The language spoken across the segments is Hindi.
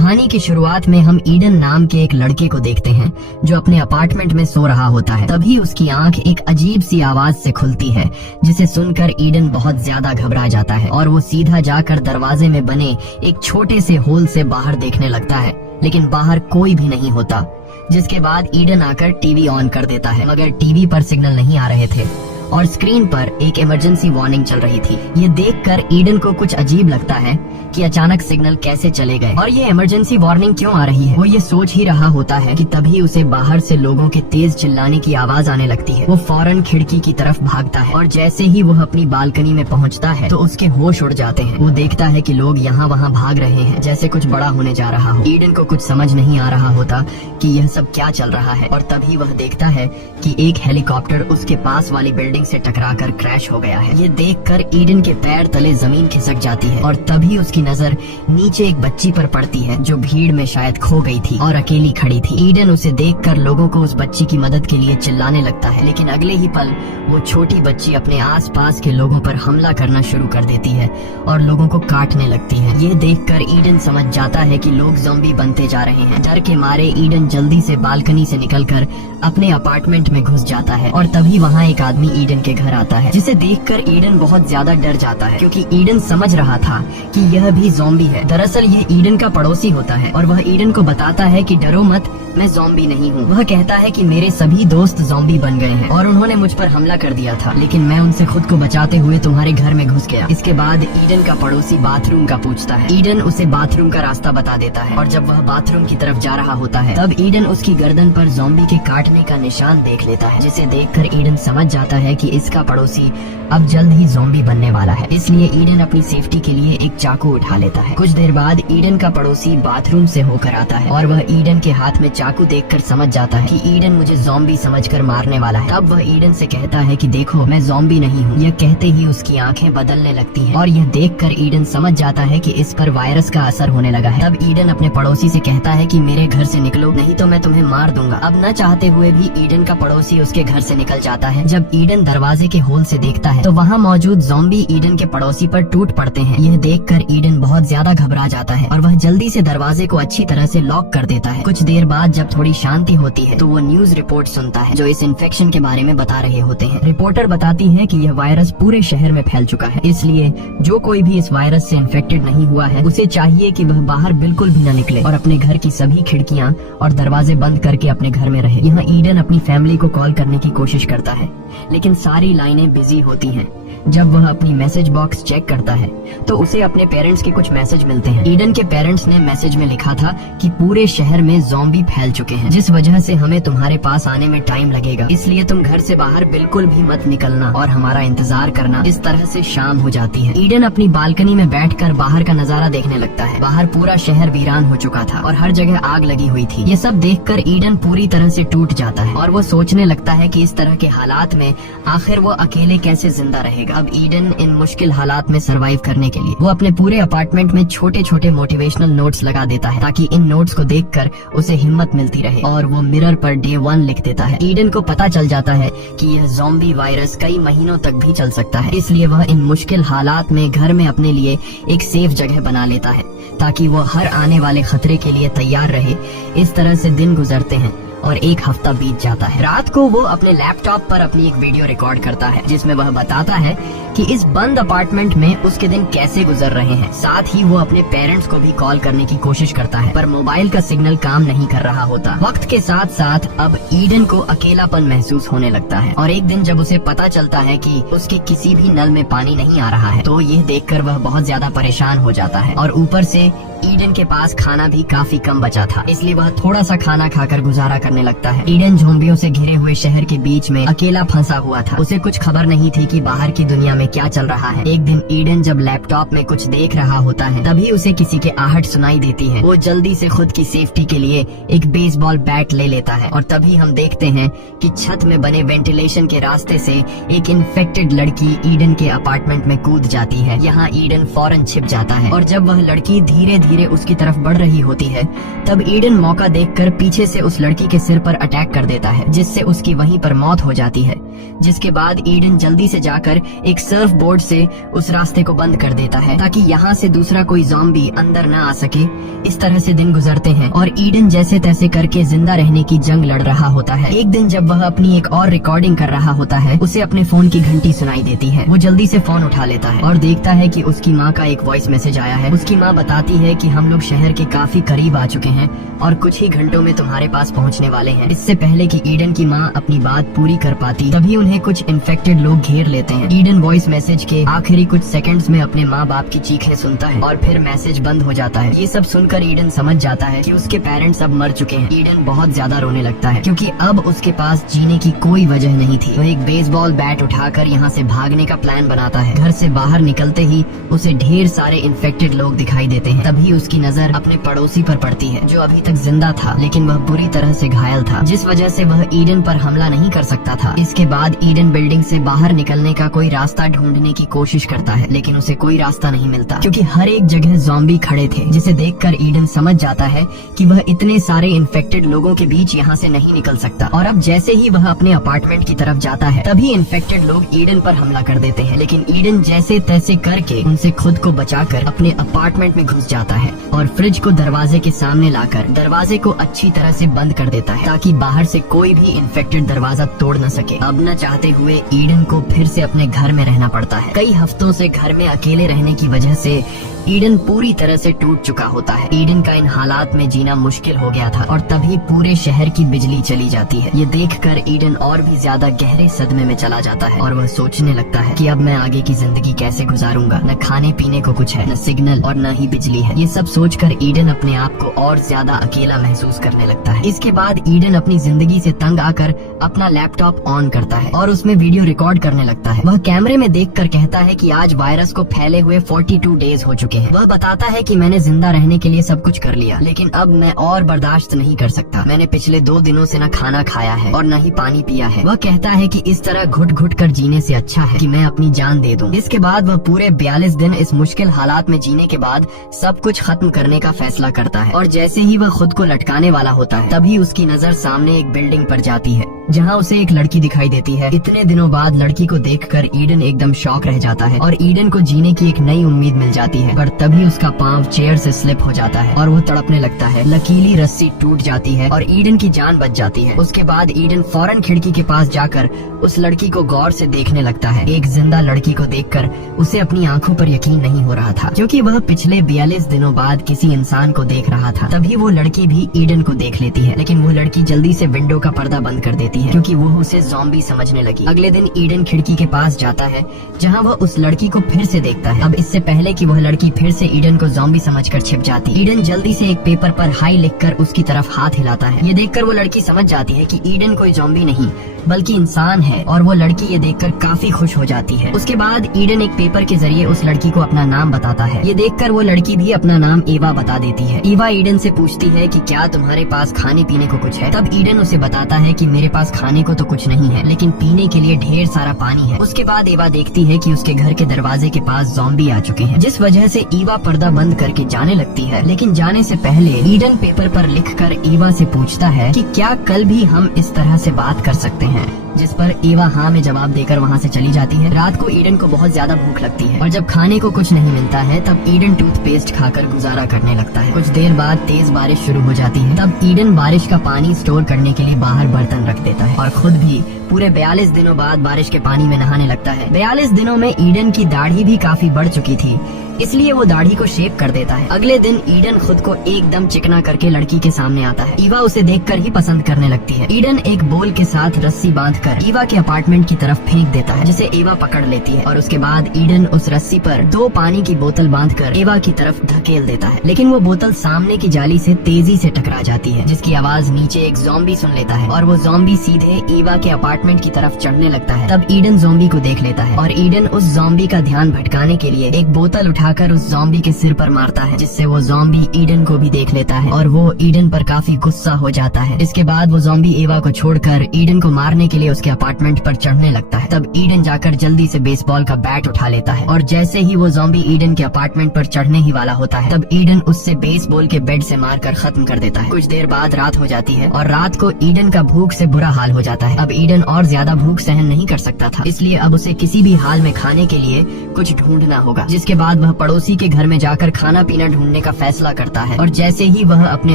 कहानी की शुरुआत में हम ईडन नाम के एक लड़के को देखते हैं जो अपने अपार्टमेंट में सो रहा होता है। तभी उसकी आंख एक अजीब सी आवाज से खुलती है, जिसे सुनकर ईडन बहुत ज्यादा घबरा जाता है और वो सीधा जाकर दरवाजे में बने एक छोटे से होल से बाहर देखने लगता है, लेकिन बाहर कोई भी नहीं होता। जिसके बाद ईडन आकर टीवी ऑन कर देता है, मगर टीवी पर सिग्नल नहीं आ रहे थे और स्क्रीन पर एक इमरजेंसी वार्निंग चल रही थी। ये देखकर ईडन को कुछ अजीब लगता है कि अचानक सिग्नल कैसे चले गए और ये इमरजेंसी वार्निंग क्यों आ रही है। वो ये सोच ही रहा होता है कि तभी उसे बाहर से लोगों के तेज चिल्लाने की आवाज आने लगती है। वो फौरन खिड़की की तरफ भागता है और जैसे ही वो अपनी बालकनी में पहुंचता है तो उसके होश उड़ जाते हैं। वो देखता है कि लोग यहाँ वहाँ भाग रहे हैं, जैसे कुछ बड़ा होने जा रहा हो। ईडन को कुछ समझ नहीं आ रहा होता कि यह सब क्या चल रहा है और तभी वह देखता है कि एक हेलीकॉप्टर उसके पास वाली बिल्डिंग से टकराकर क्रैश हो गया है। ये देखकर ईडन के पैर तले जमीन खिसक जाती है और तभी उसकी नजर नीचे एक बच्ची पर पड़ती है जो भीड़ में शायद खो गई थी और अकेली खड़ी थी। ईडन उसे देखकर लोगों को उस बच्ची की मदद के लिए चिल्लाने लगता है, लेकिन अगले ही पल वो छोटी बच्ची अपने आसपास के लोगों पर हमला करना शुरू कर देती है और लोगों को काटने लगती है। ये देखकर ईडन समझ जाता है कि लोग ज़ॉम्बी बनते जा रहे हैं। डर के मारे ईडन जल्दी से बालकनी से निकलकर अपने अपार्टमेंट में घुस जाता है और तभी वहाँ एक आदमी ईडन के घर आता है, जिसे देखकर ईडन बहुत ज्यादा डर जाता है, क्योंकि ईडन समझ रहा था कि यह भी ज़ॉम्बी है। दरअसल ये ईडन का पड़ोसी होता है और वह ईडन को बताता है कि डरो मत, मैं ज़ॉम्बी नहीं हूँ। वह कहता है कि मेरे सभी दोस्त ज़ॉम्बी बन गए हैं और उन्होंने मुझ पर हमला कर दिया था, लेकिन मैं उनसे खुद को बचाते हुए तुम्हारे घर में घुस गया। इसके बाद ईडन का पड़ोसी बाथरूम का पूछता है। ईडन उसे बाथरूम का रास्ता बता देता है और जब वह बाथरूम की तरफ जा रहा होता है तब ईडन उसकी गर्दन पर ज़ॉम्बी के काटने का निशान देख लेता है, जिसे देखकर ईडन समझ जाता है कि इसका पड़ोसी अब जल्द ही ज़ॉम्बी बनने वाला है। इसलिए ईडन अपनी सेफ्टी के लिए एक चाकू उठा लेता है। कुछ देर बाद ईडन का पड़ोसी बाथरूम से होकर आता है और वह ईडन के हाथ में चाकू देखकर समझ जाता है कि ईडन मुझे ज़ॉम्बी समझकर मारने वाला है। तब वह ईडन से कहता है कि देखो, मैं ज़ॉम्बी नहीं हूँ। यह कहते ही उसकी आंखें बदलने लगती हैं और यह देखकर ईडन समझ जाता है कि इस पर वायरस का असर होने लगा है। तब ईडन अपने पड़ोसी से कहता है कि मेरे घर से निकलो, नहीं तो मैं तुम्हें मार दूंगा। अब न चाहते हुए भी ईडन का पड़ोसी उसके घर से निकल जाता है। जब ईडन दरवाजे के होल से देखता है तो वहाँ मौजूद ज़ॉम्बी ईडन के पड़ोसी पर टूट पड़ते हैं। यह देखकर ईडन बहुत ज्यादा घबरा जाता है और वह जल्दी से दरवाजे को अच्छी तरह से लॉक कर देता है। कुछ देर बाद जब थोड़ी शांति होती है तो वो न्यूज रिपोर्ट सुनता है जो इस इन्फेक्शन के बारे में बता रहे होते हैं। रिपोर्टर बताती है कि यह वायरस पूरे शहर में फैल चुका है, इसलिए जो कोई भी इस वायरस से इन्फेक्टेड नहीं हुआ है उसे चाहिए कि वह बाहर बिल्कुल भी न निकले और अपने घर की सभी खिड़कियां और दरवाजे बंद करके अपने घर में रहे। यहाँ ईडन अपनी फैमिली को कॉल करने की कोशिश करता है, लेकिन सारी लाइनें बिजी होती हैं। जब वह अपनी मैसेज बॉक्स चेक करता है तो उसे अपने पेरेंट्स के कुछ मैसेज मिलते हैं। ईडन के पेरेंट्स ने मैसेज में लिखा था कि पूरे शहर में ज़ॉम्बी फैल चुके हैं, जिस वजह से हमें तुम्हारे पास आने में टाइम लगेगा, इसलिए तुम घर से बाहर बिल्कुल भी मत निकलना और हमारा इंतजार करना। इस तरह से शाम हो जाती है। ईडन अपनी बालकनी में बैठकर बाहर का नजारा देखने लगता है। बाहर पूरा शहर वीरान हो चुका था और हर जगह आग लगी हुई थी। ये सब देखकर ईडन पूरी तरह से टूट जाता है और वो सोचने लगता है कि इस तरह के हालात में आखिर वो अकेले कैसे जिंदा रहेगा। अब ईडन इन मुश्किल हालात में सरवाइव करने के लिए वो अपने पूरे अपार्टमेंट में छोटे छोटे मोटिवेशनल नोट्स लगा देता है, ताकि इन नोट्स को देखकर उसे हिम्मत मिलती रहे, और वो मिरर पर Day 1 लिख देता है। ईडन को पता चल जाता है कि यह ज़ॉम्बी वायरस कई महीनों तक भी चल सकता है, इसलिए वह इन मुश्किल हालात में घर में अपने लिए एक सेफ जगह बना लेता है ताकि वो हर आने वाले खतरे के लिए तैयार रहे। इस तरह से दिन गुजरते हैं और एक हफ्ता बीत जाता है। रात को वो अपने लैपटॉप पर अपनी एक वीडियो रिकॉर्ड करता है जिसमें वह बताता है कि इस बंद अपार्टमेंट में उसके दिन कैसे गुजर रहे हैं। साथ ही वो अपने पेरेंट्स को भी कॉल करने की कोशिश करता है, पर मोबाइल का सिग्नल काम नहीं कर रहा होता। वक्त के साथ साथ अब ईडन को अकेलापन महसूस होने लगता है और एक दिन जब उसे पता चलता है कि उसके किसी भी नल में पानी नहीं आ रहा है तो ये देखकर वह बहुत ज्यादा परेशान हो जाता है और ऊपर से ईडन के पास खाना भी काफी कम बचा था, इसलिए वह थोड़ा सा खाना खाकर गुजारा करने लगता है। ईडन ज़ॉम्बियों से घिरे हुए शहर के बीच में अकेला फंसा हुआ था। उसे कुछ खबर नहीं थी कि बाहर की दुनिया में क्या चल रहा है। एक दिन ईडन जब लैपटॉप में कुछ देख रहा होता है तभी उसे किसी के आहट सुनाई देती है। वो जल्दी से खुद की सेफ्टी के लिए एक बेसबॉल बैट ले लेता है और तभी हम देखते हैं कि छत में बने वेंटिलेशन के रास्ते से एक इन्फेक्टेड लड़की ईडन के अपार्टमेंट में कूद जाती है। यहाँ ईडन फौरन छिप जाता है और जब वह लड़की धीरे धीरे उसकी तरफ बढ़ रही होती है, तब ईडन मौका देखकर पीछे से उस लड़की के सिर पर अटैक कर देता है, जिससे उसकी वहीं पर मौत हो जाती है। जिसके बाद ईडन जल्दी से जाकर एक सर्फ बोर्ड से उस रास्ते को बंद कर देता है ताकि यहाँ से दूसरा कोई ज़ॉम्बी अंदर न आ सके। इस तरह से दिन गुजरते हैं और ईडन जैसे तैसे करके जिंदा रहने की जंग लड़ रहा होता है। एक दिन जब वह अपनी एक और रिकॉर्डिंग कर रहा होता है, उसे अपने फोन की घंटी सुनाई देती है। वो जल्दी से फोन उठा लेता है और देखता है कि उसकी माँ का एक वॉइस मैसेज आया है। उसकी माँ बताती है कि हम लोग शहर के काफी करीब आ चुके हैं और कुछ ही घंटों में तुम्हारे पास पहुँचने वाले हैं। इससे पहले कि ईडन की माँ अपनी बात पूरी कर पाती, तभी उन्हें कुछ इन्फेक्टेड लोग घेर लेते हैं। ईडन वॉइस मैसेज के आखिरी कुछ सेकंड्स में अपने माँ बाप की चीखें सुनता है और फिर मैसेज बंद हो जाता है। ये सब सुनकर ईडन समझ जाता है कि उसके पेरेंट्स अब मर चुके हैं। ईडन बहुत ज्यादा रोने लगता है क्योंकि अब उसके पास जीने की कोई वजह नहीं थी। वह एक बेसबॉल बैट उठाकर यहाँ से भागने का प्लान बनाता है। घर से बाहर निकलते ही उसे ढेर सारे इन्फेक्टेड लोग दिखाई देते हैं। तभी उसकी नजर अपने पड़ोसी पर पड़ती है जो अभी तक जिंदा था, लेकिन वह बुरी तरह से घायल था, जिस वजह से वह ईडन पर हमला नहीं कर सकता था। इसके बाद ईडन बिल्डिंग से बाहर निकलने का कोई रास्ता ढूंढने की कोशिश करता है, लेकिन उसे कोई रास्ता नहीं मिलता क्योंकि हर एक जगह ज़ॉम्बी खड़े थे, जिसे देखकर ईडन समझ जाता है कि वह इतने सारे इन्फेक्टेड लोगों के बीच यहाँ से नहीं निकल सकता। और अब जैसे ही वह अपने अपार्टमेंट की तरफ जाता है, तभी इन्फेक्टेड लोग ईडन पर हमला कर देते हैं, लेकिन ईडन जैसे तैसे करके उनसे खुद को बचाकर अपने अपार्टमेंट में घुस जाता है और फ्रिज को दरवाजे के सामने लाकर दरवाजे को अच्छी तरह से बंद कर देता है ताकि बाहर से कोई भी इन्फेक्टेड दरवाजा तोड़ न सके। अब न चाहते हुए ईडन को फिर से अपने घर में रहना पड़ता है। कई हफ्तों से घर में अकेले रहने की वजह से ईडन पूरी तरह से टूट चुका होता है। ईडन का इन हालात में जीना मुश्किल हो गया था और तभी पूरे शहर की बिजली चली जाती है। ये देखकर ईडन और भी ज्यादा गहरे सदमे में चला जाता है और वह सोचने लगता है कि अब मैं आगे की जिंदगी कैसे गुजारूंगा। न खाने पीने को कुछ है, न सिग्नल और न ही बिजली है। ये सब सोचकर ईडन अपने आप को और ज्यादा अकेला महसूस करने लगता है। इसके बाद ईडन अपनी जिंदगी से तंग आकर अपना लैपटॉप ऑन करता है और उसमें वीडियो रिकॉर्ड करने लगता है। वह कैमरे में देखकर कहता है कि आज वायरस को फैले हुए 42 डेज हो चुके हैं। वह बताता है कि मैंने जिंदा रहने के लिए सब कुछ कर लिया, लेकिन अब मैं और बर्दाश्त नहीं कर सकता। मैंने पिछले 2 दिनों से न खाना खाया है और न ही पानी पिया है। वह कहता है कि इस तरह घुट घुट कर जीने से अच्छा है कि मैं अपनी जान दे दूं। इसके बाद वह पूरे 42 दिन इस मुश्किल हालात में जीने के बाद सब कुछ खत्म करने का फैसला करता है और जैसे ही वह खुद को लटकाने वाला होता है, तभी उसकी नजर सामने एक बिल्डिंग पर जाती है जहाँ उसे एक लड़की दिखाई देती है। इतने दिनों बाद लड़की को देखकर ईडन एकदम शॉक रह जाता है और ईडन को जीने की एक नई उम्मीद मिल जाती है, पर तभी उसका पांव चेयर से स्लिप हो जाता है और वो तड़पने लगता है। लकीली रस्सी टूट जाती है और ईडन की जान बच जाती है। उसके बाद ईडन फौरन खिड़की के पास जाकर उस लड़की को गौर से देखने लगता है। एक जिंदा लड़की को देखकर उसे अपनी आंखों पर यकीन नहीं हो रहा था, क्योंकि वह पिछले 42 दिनों बाद किसी इंसान को देख रहा था। तभी वो लड़की भी ईडन को देख लेती है, लेकिन वो लड़की जल्दी से विंडो का पर्दा बंद कर देती है क्योंकि वो उसे ज़ॉम्बी समझने लगी। अगले दिन ईडन खिड़की के पास जाता है जहाँ वह उस लड़की को फिर से देखता है। अब इससे पहले कि वह लड़की फिर से ईडन को ज़ॉम्बी समझकर छिप जाती, ईडन जल्दी से एक पेपर पर हाई लिखकर उसकी तरफ हाथ हिलाता है। ये देखकर वो लड़की समझ जाती है कि ईडन कोई ज़ॉम्बी नहीं बल्कि इंसान है और वो लड़की ये देखकर काफी खुश हो जाती है। उसके बाद ईडन एक पेपर के जरिए उस लड़की को अपना नाम बताता है। ये देखकर वो लड़की भी अपना नाम एवा बता देती है। एवा ईडन से पूछती है कि क्या तुम्हारे पास खाने पीने को कुछ है। तब ईडन उसे बताता है कि मेरे पास खाने को तो कुछ नहीं है, लेकिन पीने के लिए ढेर सारा पानी है। उसके बाद एवा देखती है कि उसके घर के दरवाजे के पास ज़ॉम्बी आ चुके हैं, जिस वजह से एवा पर्दा बंद करके जाने लगती है। लेकिन जाने से पहले ईडन पेपर पर लिखकर एवा से पूछता है कि क्या कल भी हम इस तरह से बात कर सकते हैं, जिस पर एवा हाँ में जवाब देकर वहाँ से चली जाती है। रात को ईडन को बहुत ज्यादा भूख लगती है और जब खाने को कुछ नहीं मिलता है तब ईडन टूथपेस्ट खाकर गुजारा करने लगता है। कुछ देर बाद तेज बारिश शुरू हो जाती है। तब ईडन बारिश का पानी स्टोर करने के लिए बाहर बर्तन रख देता है और खुद भी पूरे 42 दिनों बाद बारिश के पानी में नहाने लगता है। 42 दिनों में ईडन की दाढ़ी भी काफी बढ़ चुकी थी, इसलिए वो दाढ़ी को शेप कर देता है। अगले दिन ईडन खुद को एकदम चिकना करके लड़की के सामने आता है। ईवा उसे देखकर ही पसंद करने लगती है। ईडन एक बोल के साथ रस्सी बांधकर ईवा के अपार्टमेंट की तरफ फेंक देता है, जिसे ईवा पकड़ लेती है और उसके बाद ईडन उस रस्सी पर 2 पानी की बोतल बांधकर ईवा की तरफ धकेल देता है, लेकिन वो बोतल सामने की जाली से तेजी से टकरा जाती है, जिसकी आवाज नीचे एक ज़ॉम्बी सुन लेता है और वो ज़ॉम्बी सीधे ईवा के अपार्टमेंट अपार्टमेंट की तरफ चढ़ने लगता है, तब ईडन ज़ॉम्बी को देख लेता है और ईडन उस ज़ॉम्बी का ध्यान भटकाने के लिए एक बोतल उठाकर उस ज़ॉम्बी के सिर पर मारता है, जिससे वो ज़ॉम्बी ईडन को भी देख लेता है और वो ईडन पर काफी गुस्सा हो जाता है। इसके बाद वो ज़ॉम्बी एवा को छोड़कर ईडन को मारने के लिए उसके अपार्टमेंट पर चढ़ने लगता है। तब ईडन जाकर जल्दी से बेसबॉल का बैट उठा लेता है और जैसे ही वो ज़ॉम्बी ईडन के अपार्टमेंट पर चढ़ने ही वाला होता है, तब ईडन उससे बेसबॉल के बैट से मारकर खत्म कर देता है। कुछ देर बाद रात हो जाती है और रात को ईडन का भूख से बुरा हाल हो जाता है। अब ईडन और ज्यादा भूख सहन नहीं कर सकता था, इसलिए अब उसे किसी भी हाल में खाने के लिए कुछ ढूंढना होगा। जिसके बाद वह पड़ोसी के घर में जाकर खाना पीना ढूंढने का फैसला करता है और जैसे ही वह अपने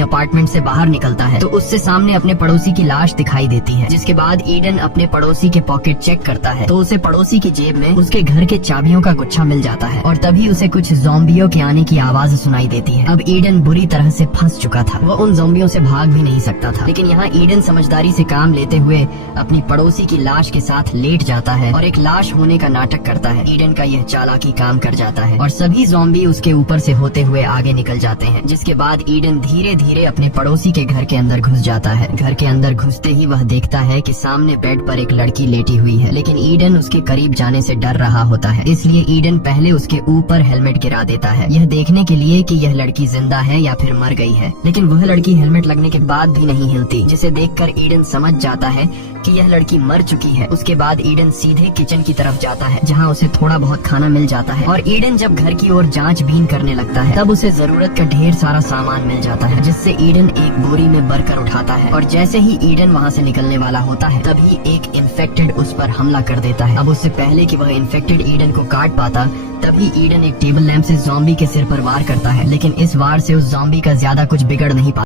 अपार्टमेंट से बाहर निकलता है तो उससे सामने अपने पड़ोसी की लाश दिखाई देती है। जिसके बाद ईडन अपने पड़ोसी के पॉकेट चेक करता है तो उसे पड़ोसी की जेब में उसके घर के चाबियों का गुच्छा मिल जाता है और तभी उसे कुछ ज़ॉम्बियों के आने की आवाज सुनाई देती है। अब ईडन बुरी तरह से फंस चुका था, वह उन ज़ॉम्बियों से भाग भी नहीं सकता था। लेकिन यहाँ ईडन समझदारी से काम लेते हुए अपनी पड़ोसी की लाश के साथ लेट जाता है और एक लाश होने का नाटक करता है। ईडन का यह चालाकी काम कर जाता है और सभी ज़ॉम्बी उसके ऊपर से होते हुए आगे निकल जाते हैं। जिसके बाद ईडन धीरे धीरे अपने पड़ोसी के घर के अंदर घुस जाता है। घर के अंदर घुसते ही वह देखता है कि सामने बेड पर एक लड़की लेटी हुई है, लेकिन ईडन उसके करीब जाने से डर रहा होता है, इसलिए ईडन पहले उसके ऊपर हेलमेट गिरा देता है, यह देखने के लिए कि यह लड़की जिंदा है या फिर मर गई है। लेकिन वह लड़की हेलमेट लगने के बाद भी नहीं हिलती, जिसे देखकर ईडन समझ जाता है कि यह लड़की मर चुकी है। उसके बाद ईडन सीधे किचन की तरफ जाता है, जहाँ उसे थोड़ा बहुत खाना मिल जाता है और ईडन जब घर की ओर जांच-बीन करने लगता है तब उसे जरूरत का ढेर सारा सामान मिल जाता है, जिससे ईडन एक बोरी में भरकर उठाता है और जैसे ही ईडन वहाँ से निकलने वाला होता है तभी एक इन्फेक्टेड उस पर हमला कर देता है। अब उससे पहले कि वह इन्फेक्टेड ईडन को काट पाता तभी ईडन एक टेबल लैंप से ज़ॉम्बी के सिर पर वार करता है, लेकिन इस वार से उस ज़ॉम्बी का ज्यादा कुछ बिगड़ नहीं पाता।